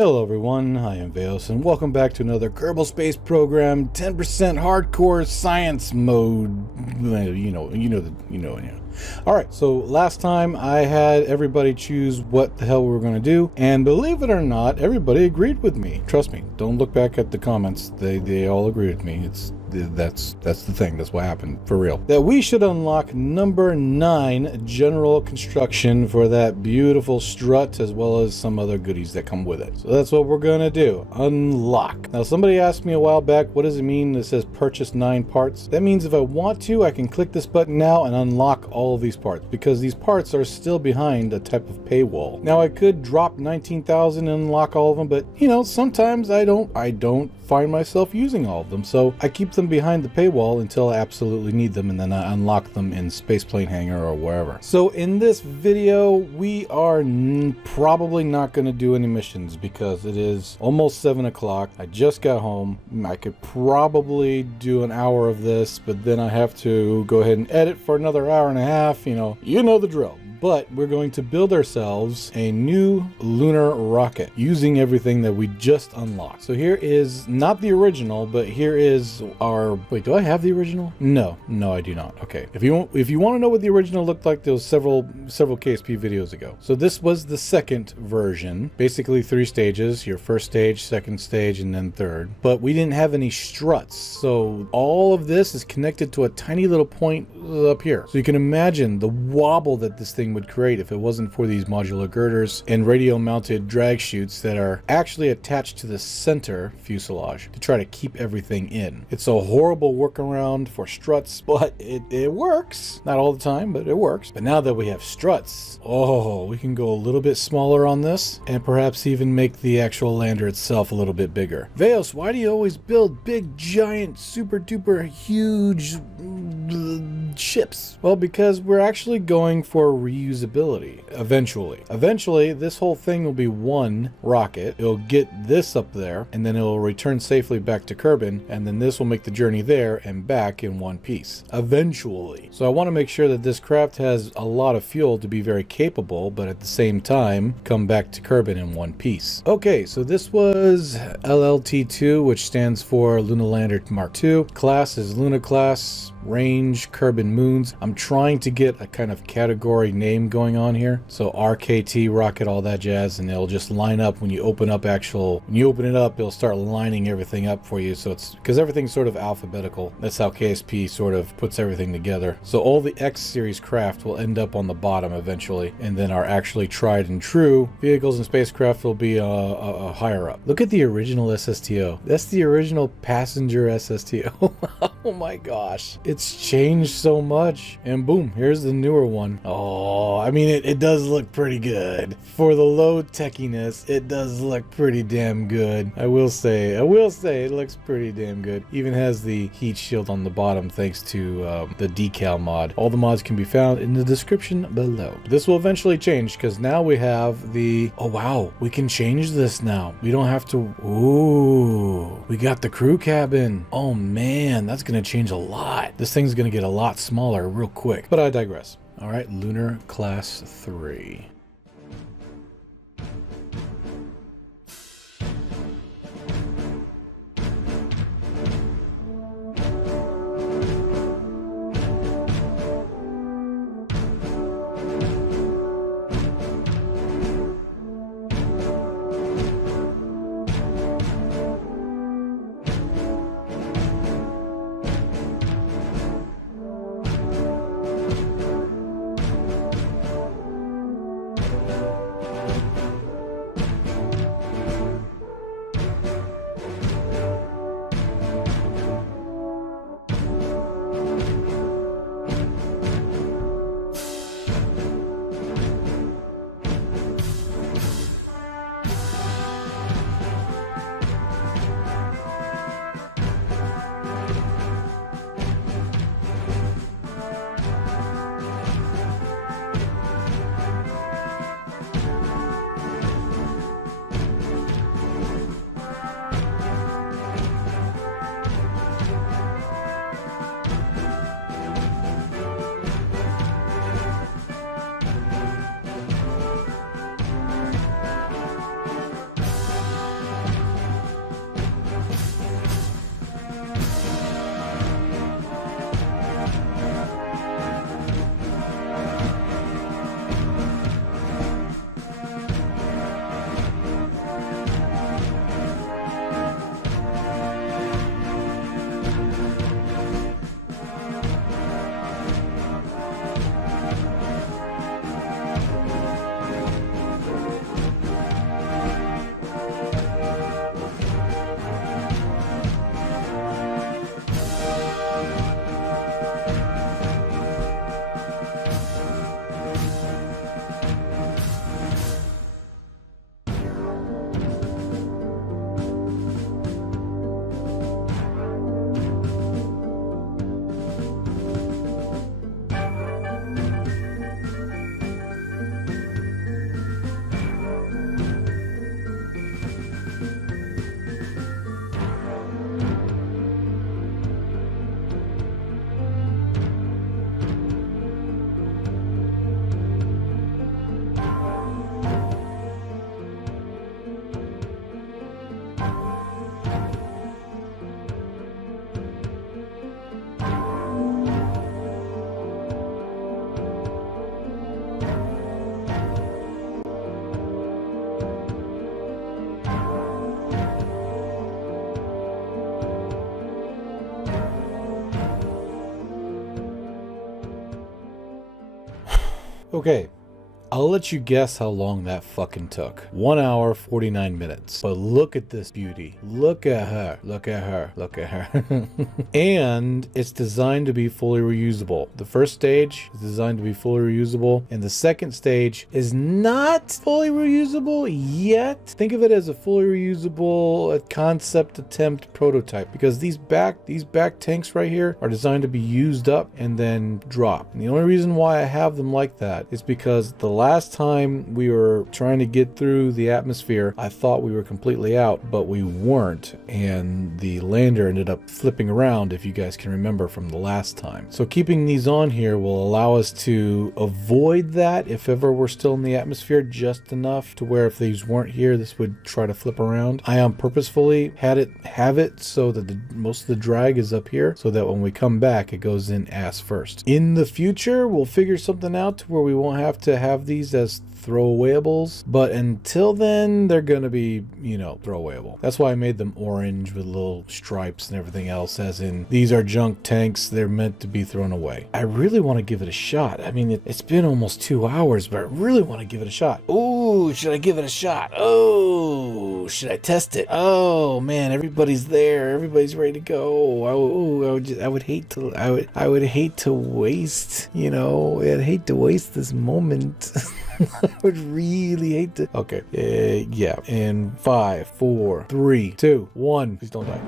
Hello everyone, I am Veos and welcome back to another Kerbal Space Program 10% hardcore science mode. Alright, so last time I had everybody choose what the hell we were going to do, and believe it or not, everybody agreed with me. Trust me, don't look back at the comments, they all agreed with me. That's the thing, that's what happened, for real. That we should unlock number 9 general construction for that beautiful strut, as well as some other goodies that come with it. So that's what we're gonna do, unlock. Now somebody asked me a while back, what does it mean that says purchase 9 parts? That means if I want to, I can click this button now and unlock all of these parts, because these parts are still behind a type of paywall. Now I could drop 19,000 and unlock all of them, but you know, sometimes I don't find myself using all of them, so I keep them behind the paywall until I absolutely need them, and then I unlock them in Spaceplane Hangar or wherever. So in this video, we are probably not going to do any missions because it is almost 7 o'clock. I just got home. I could probably do an hour of this, but then I have to go ahead and edit for another hour and a half. You know the drill. But we're going to build ourselves a new lunar rocket using everything that we just unlocked. So here is not the original, but here is our... Wait, do I have the original? No, I do not. Okay. If you want to know what the original looked like, there was several KSP videos ago. So this was the second version. Basically 3 stages. Your first stage, second stage, and then third. But we didn't have any struts. So all of this is connected to a tiny little point up here. So you can imagine the wobble that this thing would create if it wasn't for these modular girders and radio mounted drag chutes that are actually attached to the center fuselage to try to keep everything in. It's a horrible workaround for struts, but it works. Not all the time, but it works. But now that we have struts, oh, we can go a little bit smaller on this and perhaps even make the actual lander itself a little bit bigger. Veos, why do you always build big, giant, super duper huge ships? Well, because we're actually going for reusability eventually this whole thing will be one rocket. It'll get this up there and then it'll return safely back to Kerbin, and then this will make the journey there and back in one piece eventually. So I want to make sure that this craft has a lot of fuel to be very capable, but at the same time come back to Kerbin in one piece. Okay, so this was LLT2, which stands for Lunar Lander Mark II. Class is Luna class. Range, Kerbin moons. I'm trying to get a kind of category name going on here. So RKT, rocket, all that jazz, and it'll just line up when you open up when you open it up, it'll start lining everything up for you. So it's because everything's sort of alphabetical. That's how KSP sort of puts everything together. So all the X series craft will end up on the bottom eventually, and then our actually tried and true vehicles and spacecraft will be higher up. Look at the original SSTO. That's the original passenger SSTO. Oh my gosh. It's changed so much, and boom, here's the newer one. Oh, I mean, it does look pretty good. For the low techiness, it does look pretty damn good. I will say, it looks pretty damn good. Even has the heat shield on the bottom thanks to the Decal mod. All the mods can be found in the description below. This will eventually change because now we have the... Oh wow, we can change this now. We don't have to... Ooh, we got the crew cabin. Oh man, that's gonna change a lot. This thing's gonna get a lot smaller real quick, but I digress. All right, Lunar Class 3. Okay, I'll let you guess how long that fucking took. 1 hour, 49 minutes. But look at this beauty. Look at her. Look at her. Look at her. And it's designed to be fully reusable. The first stage is designed to be fully reusable, and the second stage is not fully reusable yet. Think of it as a fully reusable concept attempt prototype, because these back tanks right here are designed to be used up and then drop. And the only reason why I have them like that is because the last time we were trying to get through the atmosphere, I thought we were completely out, but we weren't, and the lander ended up flipping around, if you guys can remember from the last time. So keeping these on here will allow us to avoid that if ever we're still in the atmosphere, just enough to where if these weren't here, this would try to flip around. I purposefully have it so that most of the drag is up here, so that when we come back, it goes in ass first. In the future, we'll figure something out to where we won't have to have these as throwawayables, but until then they're gonna be, you know, throwawayable. That's why I made them orange with little stripes and everything else, as in these are junk tanks, they're meant to be thrown away. I really want to give it a shot. I mean, it's been almost 2 hours, but I really want to give it a shot. Oh, should I give it a shot? Oh, should I test it? Oh man, everybody's there, everybody's ready to go. I would hate to waste, you know, I'd hate to waste this moment. I would really hate to. Okay. Yeah. In 5, 4, 3, 2, 1. Please don't die.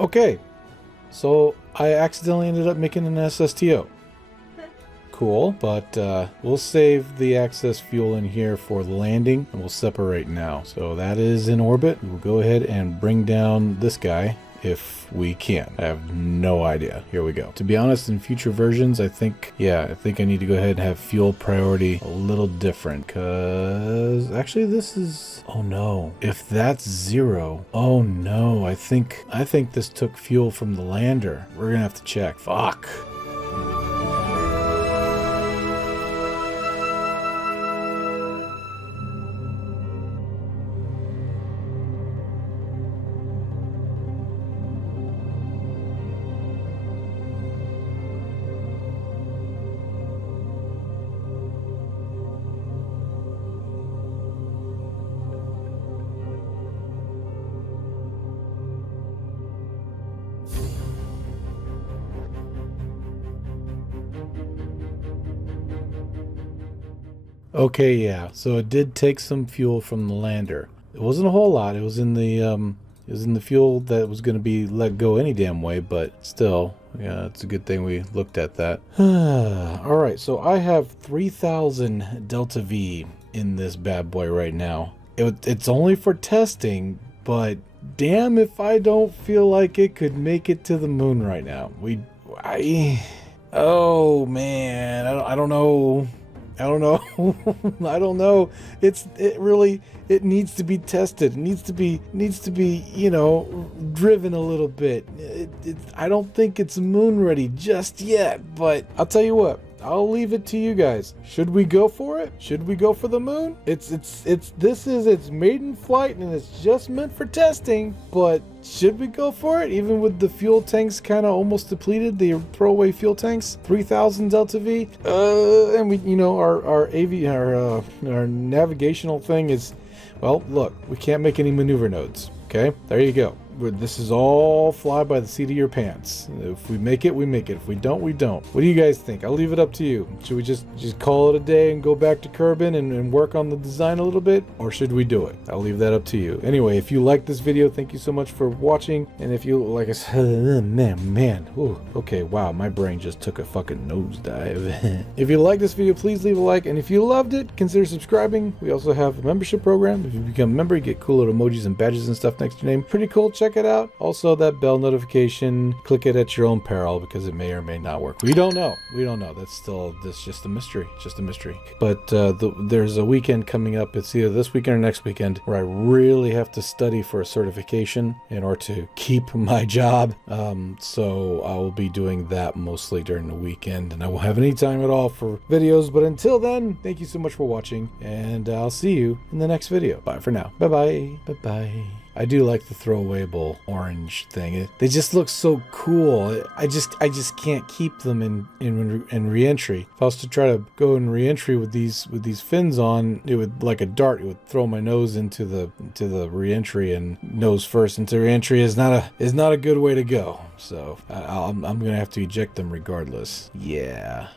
Okay, so I accidentally ended up making an SSTO. Cool, but we'll save the excess fuel in here for the landing, and we'll separate now. So that is in orbit. We'll go ahead and bring down this guy if we can. I have no idea. Here we go. To be honest, in future versions, I think I need to go ahead and have fuel priority a little different, because actually this is, oh no, if that's 0, oh no, I think this took fuel from the lander. We're gonna have to check. Fuck. Okay, yeah. So it did take some fuel from the lander. It wasn't a whole lot. It was in the fuel that was going to be let go any damn way, but still, yeah, it's a good thing we looked at that. All right, so I have 3,000 Delta V in this bad boy right now. It's only for testing, but damn if I don't feel like it could make it to the moon right now. Oh man, I don't know. I don't know. It needs to be tested. It needs to be, you know, driven a little bit. I don't think it's moon ready just yet, but I'll tell you what. I'll leave it to you guys. Should we go for it? Should we go for the moon? This is its maiden flight, and it's just meant for testing, but should we go for it? Even with the fuel tanks kind of almost depleted, the throwaway fuel tanks, 3,000 Delta V, and we, you know, our navigational thing is, well, look, we can't make any maneuver nodes. Okay, there you go. this is all fly by the seat of your pants. If we make it, we make it. If we don't, we don't. What do you guys think? I'll leave it up to you. Should we just call it a day and go back to Kerbin and work on the design a little bit? Or should we do it? I'll leave that up to you. Anyway, if you like this video, thank you so much for watching. And if you, like I said, man, ooh, okay, wow, my brain just took a fucking nosedive. If you like this video, please leave a like. And if you loved it, consider subscribing. We also have a membership program. If you become a member, you get cool little emojis and badges and stuff next to your name. Pretty cool. Check it out. Also, that bell notification, click it at your own peril because it may or may not work. We don't know. That's just a mystery. Just a mystery. But there's a weekend coming up. It's either this weekend or next weekend where I really have to study for a certification in order to keep my job. So I will be doing that mostly during the weekend, and I won't have any time at all for videos. But until then, thank you so much for watching, and I'll see you in the next video. Bye for now. Bye-bye. Bye-bye. I do like the throwawayable orange thing. They just look so cool. I just can't keep them in re-entry. If I was to try to go in re-entry with these fins on, it would, like a dart, it would throw my nose into the re-entry, and nose first into re-entry is not a good way to go. So I'm gonna have to eject them regardless. Yeah.